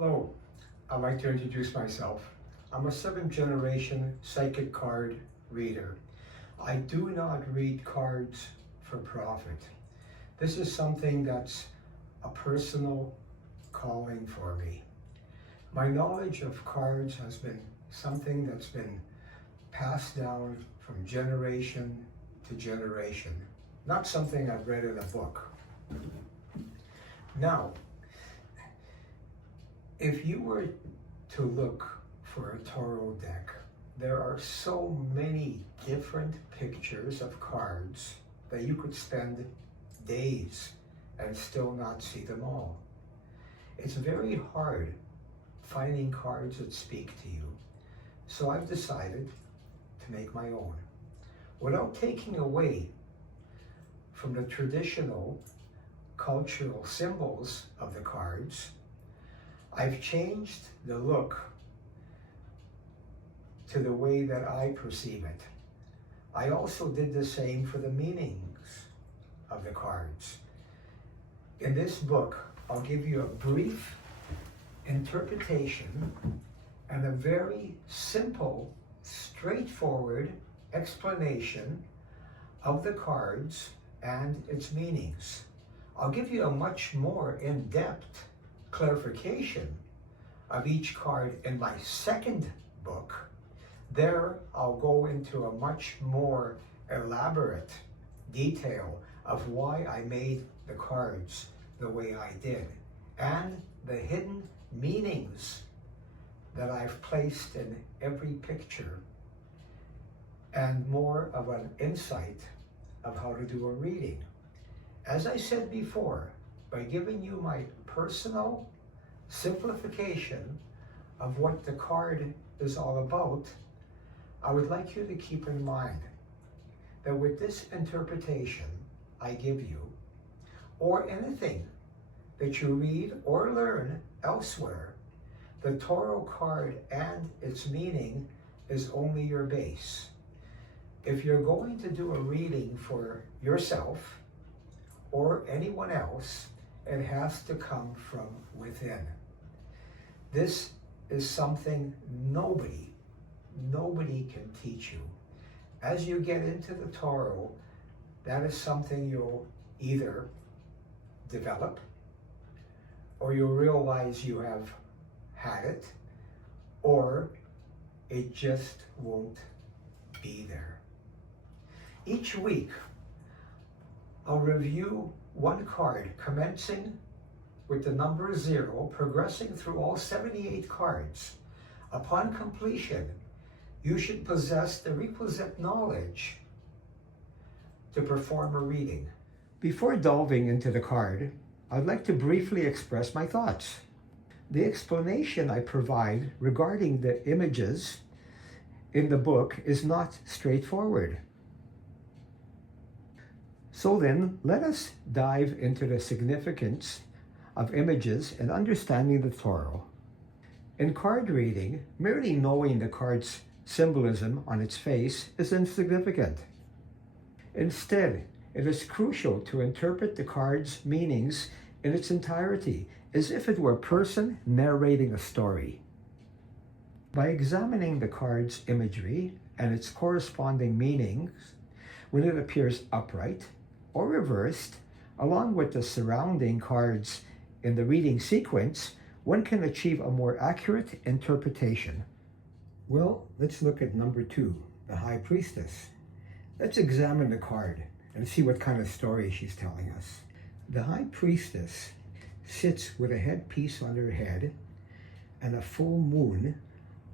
Hello, I'd like to introduce myself. I'm a 7th generation psychic card reader. I do not read cards for profit. This is something that's a personal calling for me. My knowledge of cards has been something that's been passed down from generation to generation, not something I've read in a book. Now, if you were to look for a tarot deck, there are so many different pictures of cards that you could spend days and still not see them all. It's very hard finding cards that speak to you. So I've decided to make my own, without taking away from the traditional cultural symbols of the cards. I've changed the look to the way that I perceive it. I also did the same for the meanings of the cards. In this book, I'll give you a brief interpretation and a very simple, straightforward explanation of the cards and its meanings. I'll give you a much more in-depth clarification of each card in my second book. There, I'll go into a much more elaborate detail of why I made the cards the way I did, and the hidden meanings that I've placed in every picture, and more of an insight of how to do a reading. As I said before, by giving you my personal simplification of what the card is all about, I would like you to keep in mind that with this interpretation I give you, or anything that you read or learn elsewhere, the tarot card and its meaning is only your base. If you're going to do a reading for yourself or anyone else, it has to come from within. This is something nobody can teach you. As you get into the tarot, that is something you'll either develop, or you'll realize you have had it, or it just won't be there. Each week, I'll review one card, commencing with the number 0, progressing through all 78 cards. Upon completion, you should possess the requisite knowledge to perform a reading. Before delving into the card, I'd like to briefly express my thoughts. The explanation I provide regarding the images in the book is not straightforward. So then, let us dive into the significance of images and understanding the tarot. In card reading, merely knowing the card's symbolism on its face is insignificant. Instead, it is crucial to interpret the card's meanings in its entirety, as if it were a person narrating a story. By examining the card's imagery and its corresponding meanings, when it appears upright or reversed, along with the surrounding cards in the reading sequence, one can achieve a more accurate interpretation. Well, let's look at number 2, the High Priestess. Let's examine the card and see what kind of story she's telling us. The High Priestess sits with a headpiece on her head and a full moon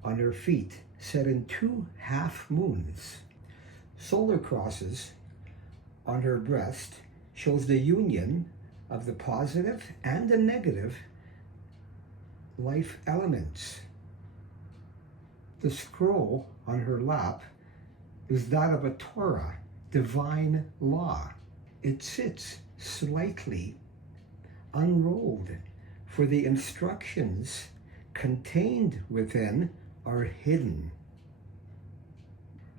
on her feet, set in 2 half moons. Solar crosses on her breast shows the union of the positive and the negative life elements. The scroll on her lap is that of a Torah, divine law. It sits slightly unrolled, for the instructions contained within are hidden,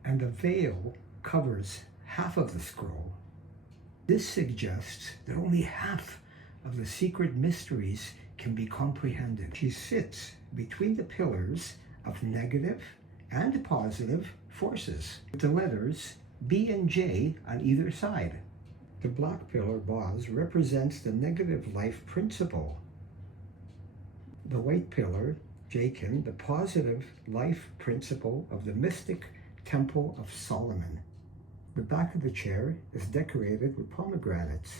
and the veil covers half of the scroll. This suggests that only half of the secret mysteries can be comprehended. She sits between the pillars of negative and positive forces, with the letters B and J on either side. The black pillar Boz represents the negative life principle. The white pillar, Jachin, the positive life principle of the mystic Temple of Solomon. The back of the chair is decorated with pomegranates,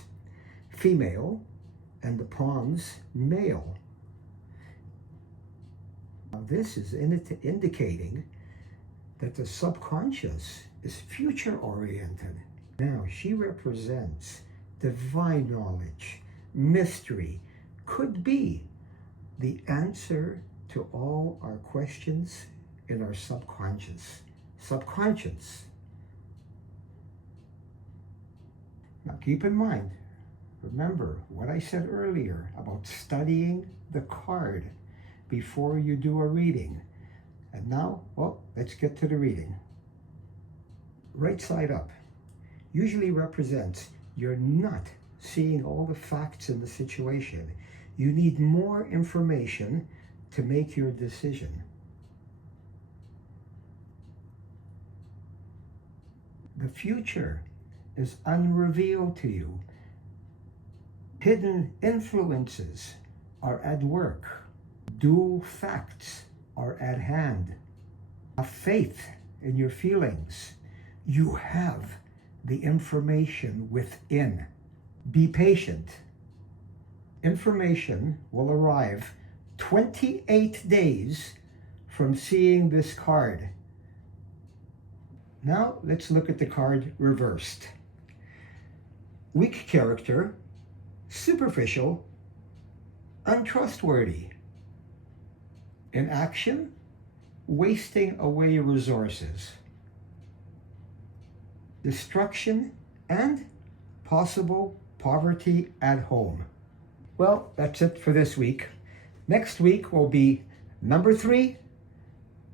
female, and the palms male. Now this is indicating that the subconscious is future-oriented. Now she represents divine knowledge, mystery, could be the answer to all our questions in our subconscious. Now keep in mind, remember what I said earlier about studying the card before you do a reading. And now, well, let's get to the reading. Right side up usually represents you're not seeing all the facts in the situation. You need more information to make your decision. The future is unrevealed to you. Hidden influences are at work. Dual facts are at hand. Have faith in your feelings. You have the information within. Be patient. Information will arrive 28 days from seeing this card. Now let's look at the card reversed. Weak character, superficial, untrustworthy. Inaction, wasting away resources. Destruction and possible poverty at home. Well, that's it for this week. Next week will be number 3,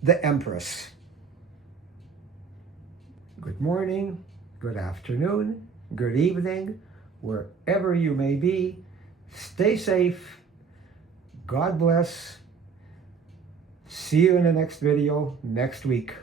the Empress. Good morning, good afternoon, good evening, wherever you may be. Stay safe. God bless. See you in the next video next week.